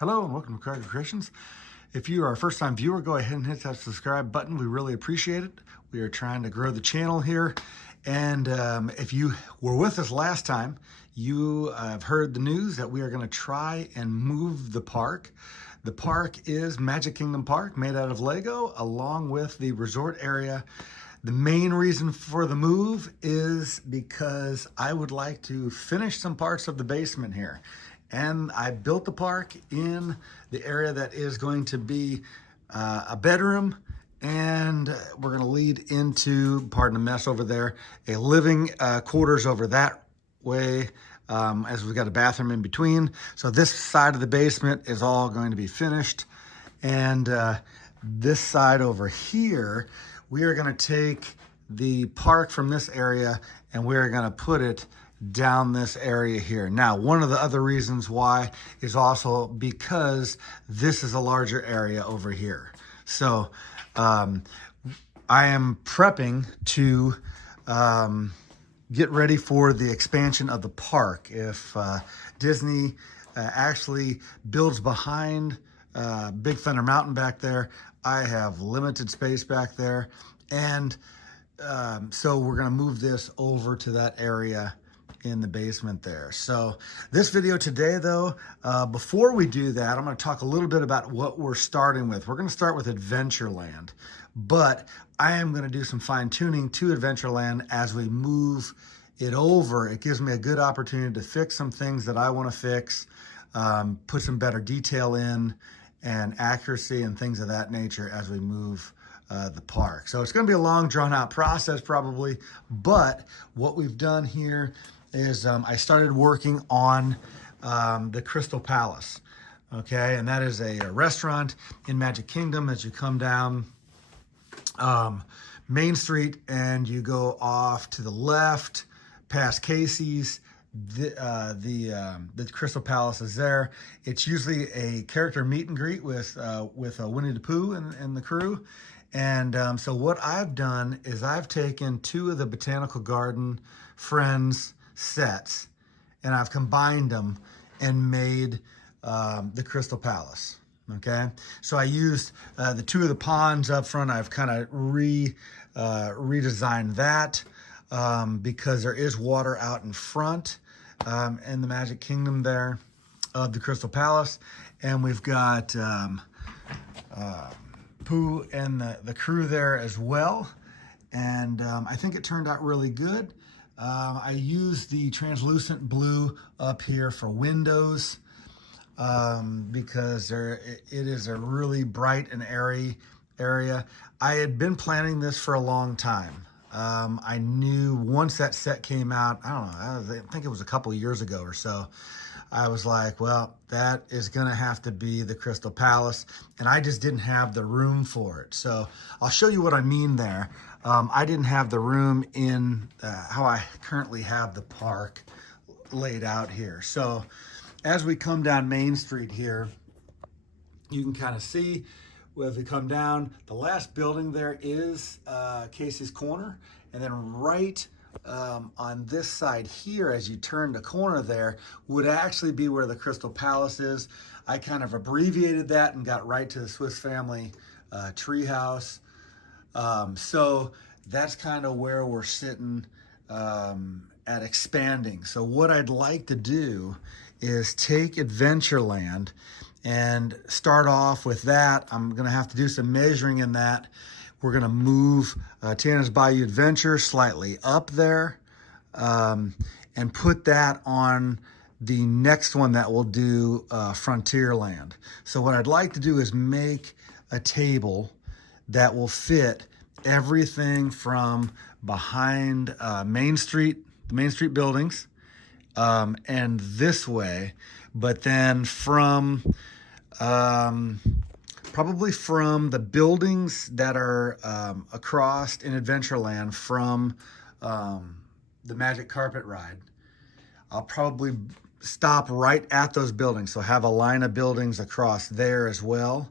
Hello and welcome to Cargo Creations. If you are a first-time viewer, go ahead and hit that subscribe button. We really appreciate it. We are trying to grow the channel here. And if you were with us last time, you have heard the news that we are going to try and move the park. The park is Magic Kingdom Park, made out of Lego, along with the resort area. The main reason for the move is because I would like to finish some parts of the basement here. And I built the park in the area that is going to be a bedroom, and we're going to lead into, pardon the mess over there, a living quarters over that way, as we've got a bathroom in between. So this side of the basement is all going to be finished. And this side over here, we are going to take the park from this area and we're going to put it down this area here. Now, one of the other reasons why is also because this is a larger area over here. So I am prepping to get ready for the expansion of the park. If Disney actually builds behind Big Thunder Mountain back there, I have limited space back there. And so we're gonna move this over to that area in the basement there. So this video today though, before we do that, I'm going to talk a little bit about what we're starting with. We're going to start with Adventureland, but I am going to do some fine tuning to Adventureland as we move it over. It gives me a good opportunity to fix some things that I want to fix, put some better detail in and accuracy and things of that nature as we move the park. So it's going to be a long drawn out process probably, but what we've done here is I started working on the Crystal Palace, okay? And that is a restaurant in Magic Kingdom as you come down Main Street and you go off to the left past Casey's. The Crystal Palace is there. It's usually a character meet and greet with Winnie the Pooh and the crew. And so what I've done is I've taken two of the Botanical Garden Friends sets and I've combined them and made the Crystal Palace. Okay, so I used the two of the ponds up front. I've kind of redesigned that because there is water out in front in the Magic Kingdom there of the Crystal Palace, and we've got Pooh and the crew there as well. And I think it turned out really good. I used the translucent blue up here for windows because it is a really bright and airy area. I had been planning this for a long time. I knew once that set came out, I don't know, I think it was a couple years ago or so, I was like, well, that is gonna have to be the Crystal Palace, and I just didn't have the room for it. So I'll show you what I mean there. I didn't have the room in how I currently have the park laid out here. So as we come down Main Street here, you can kind of see, if we come down, the last building there is Casey's Corner, and then right on this side here, as you turn the corner there, would actually be where the Crystal Palace is. I kind of abbreviated that and got right to the Swiss Family treehouse. So that's kind of where we're sitting at expanding. So what I'd like to do is take Adventureland and start off with that. I'm gonna have to do some measuring in that. We're gonna move Tana's Bayou Adventure slightly up there and put that on the next one that we'll do, Frontierland. So what I'd like to do is make a table that will fit everything from behind Main Street, the Main Street buildings, and this way, but then from probably from the buildings that are across in Adventureland from the Magic Carpet Ride. I'll probably stop right at those buildings, so have a line of buildings across there as well.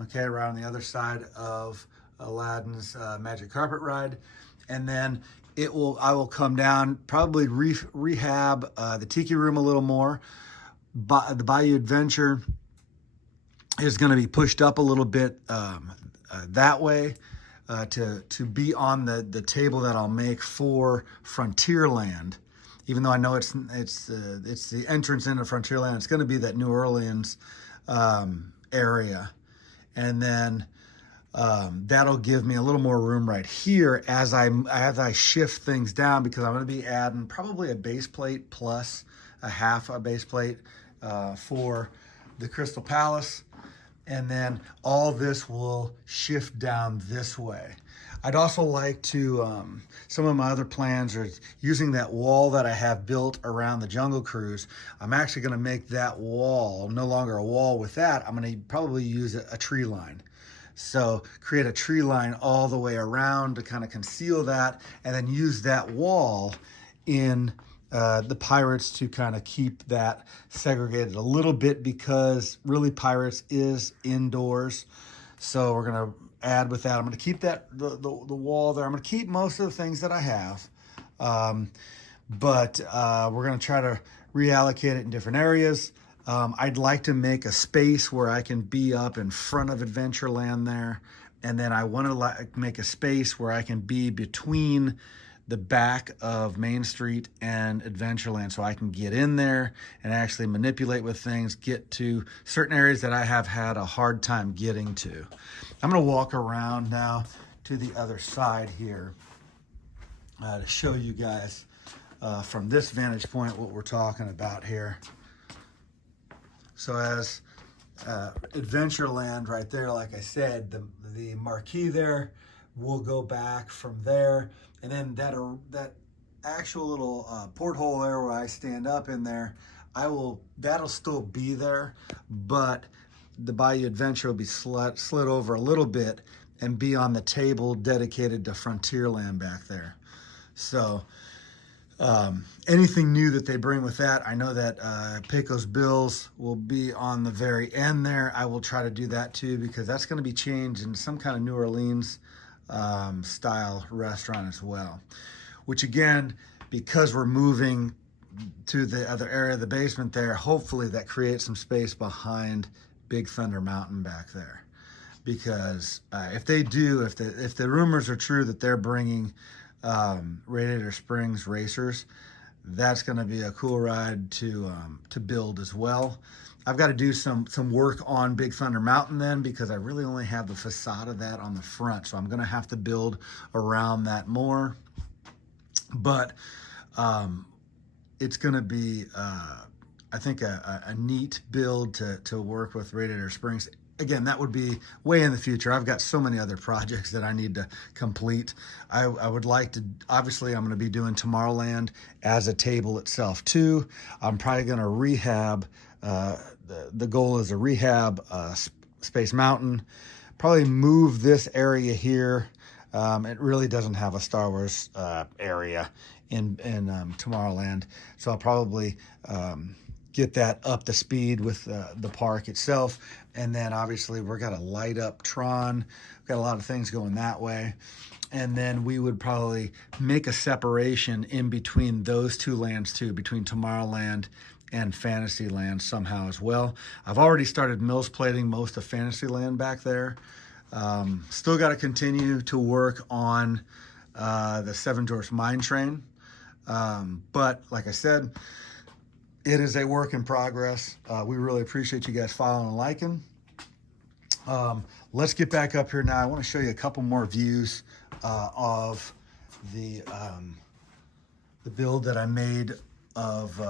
Okay, right on the other side of Aladdin's Magic Carpet Ride, and then I will come down, probably rehab the Tiki Room a little more, the Bayou Adventure, is going to be pushed up a little bit that way to be on the table that I'll make for Frontierland. Even though I know it's the entrance into Frontierland, it's going to be that New Orleans area, and then that'll give me a little more room right here as I shift things down, because I'm going to be adding probably a base plate plus a half a base plate for the Crystal Palace, and then all this will shift down this way. I'd also like to, some of my other plans are using that wall that I have built around the Jungle Cruise. I'm actually going to make that wall no longer a wall with that. I'm going to probably use a tree line. So create a tree line all the way around to kind of conceal that, and then use that wall in the Pirates to kind of keep that segregated a little bit, because really Pirates is indoors. So we're going to add with that. I'm going to keep that the wall there. I'm going to keep most of the things that I have, but we're going to try to reallocate it in different areas. I'd like to make a space where I can be up in front of Adventureland there, and then I want to make a space where I can be between the back of Main Street and Adventureland, so I can get in there and actually manipulate with things, get to certain areas that I have had a hard time getting to. I'm going to walk around now to the other side here to show you guys from this vantage point what we're talking about here. So as Adventureland right there, like I said, the marquee there will go back from there, and then that actual little porthole there where I stand up in there, that'll still be there, but the Bayou Adventure will be slid over a little bit and be on the table dedicated to Frontierland back there. So anything new that they bring with that, I know that Pecos Bill's will be on the very end there. I will try to do that too, because that's going to be changed in some kind of New Orleans style restaurant as well, which again, because we're moving to the other area of the basement there, hopefully that creates some space behind Big Thunder Mountain back there. Because if they do, if the rumors are true that they're bringing Radiator Springs racers, that's going to be a cool ride to build as well. I've got to do some work on Big Thunder Mountain then, because I really only have the facade of that on the front, so I'm going to have to build around that more. But it's going to be I think a neat build to work with Radiator Springs. Again, that would be way in the future. I've got so many other projects that I need to complete. I would like to, obviously I'm going to be doing Tomorrowland as a table itself too. I'm probably going to rehab, the goal is a rehab Space Mountain, probably move this area here. It really doesn't have a Star Wars area in Tomorrowland, so I'll probably get that up to speed with the park itself. And then obviously we're got to light up Tron. We've got a lot of things going that way. And then we would probably make a separation in between those two lands too, between Tomorrowland and Fantasyland somehow as well. I've already started Mills plating most of Fantasyland back there. Still got to continue to work on the Seven Dwarfs Mine Train. But like I said, it is a work in progress. We really appreciate you guys following and liking. Let's get back up here now. I want to show you a couple more views of the build that I made of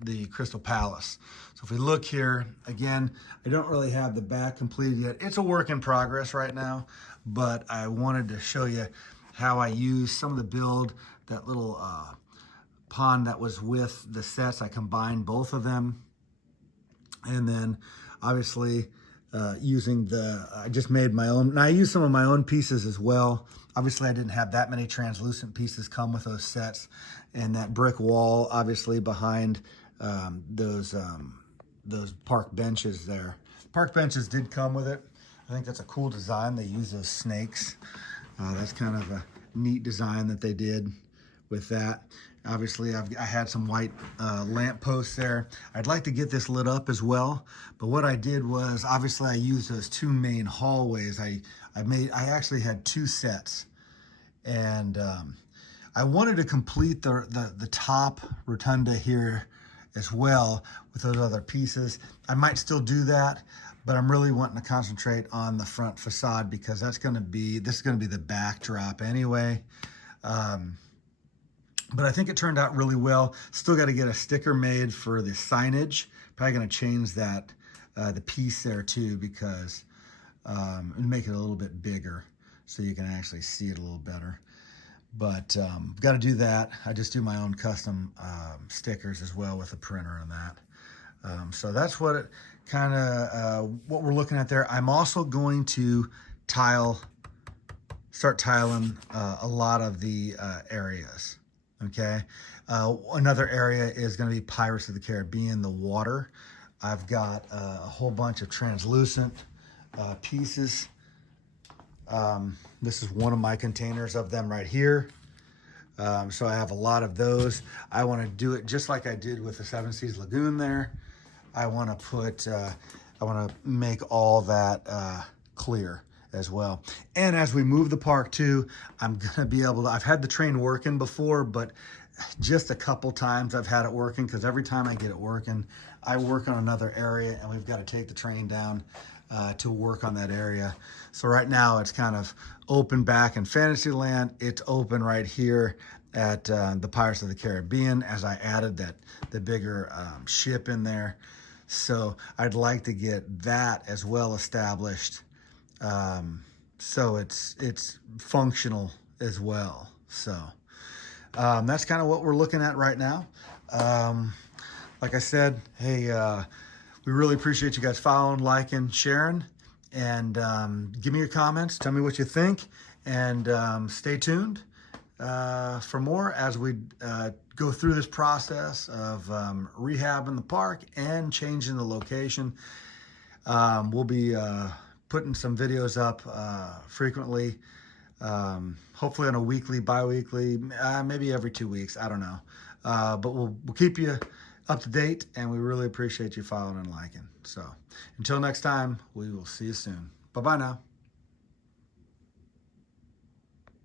the Crystal Palace. So if we look here, again, I don't really have the back completed yet. It's a work in progress right now, but I wanted to show you how I use some of the build, that little pond that was with the sets. I combined both of them, and then obviously using I just made my own, and I used some of my own pieces as well. Obviously I didn't have that many translucent pieces come with those sets, and that brick wall obviously behind those park benches there. Park benches did come with it. I think that's a cool design. They use those snakes. That's kind of a neat design that they did with that. Obviously, I had some white lamp posts there. I'd like to get this lit up as well, but what I did was, obviously I used those two main hallways. I actually had two sets, and I wanted to complete the top rotunda here as well with those other pieces. I might still do that, but I'm really wanting to concentrate on the front facade because this is gonna be the backdrop anyway. But I think it turned out really well. Still got to get a sticker made for the signage. Probably going to change that, the piece there too, because and make it a little bit bigger so you can actually see it a little better. But got to do that. I just do my own custom stickers as well with a printer on that. So that's what it kind of what we're looking at there. I'm also going to start tiling a lot of the areas. Okay, another area is going to be Pirates of the Caribbean, the water. I've got a whole bunch of translucent pieces. This is one of my containers of them right here. So I have a lot of those. I want to do it just like I did with the Seven Seas Lagoon there. I want to make all that clear as well. And as we move the park too, I'm gonna be able to, I've had the train working before, but just a couple times I've had it working, because every time I get it working, I work on another area and we've got to take the train down to work on that area. So right now it's kind of open back in Fantasyland. It's open right here at the Pirates of the Caribbean, as I added the bigger ship in there. So I'd like to get that as well established, so it's functional as well. So that's kind of what we're looking at right now. Like I said, hey, we really appreciate you guys following, liking, sharing, and give me your comments. Tell me what you think, and stay tuned for more as we go through this process of rehabbing the park and changing the location. We'll be putting some videos up frequently, hopefully on a weekly, bi-weekly, maybe every 2 weeks, I don't know. But we'll keep you up to date, and we really appreciate you following and liking. So until next time, we will see you soon. Bye-bye now.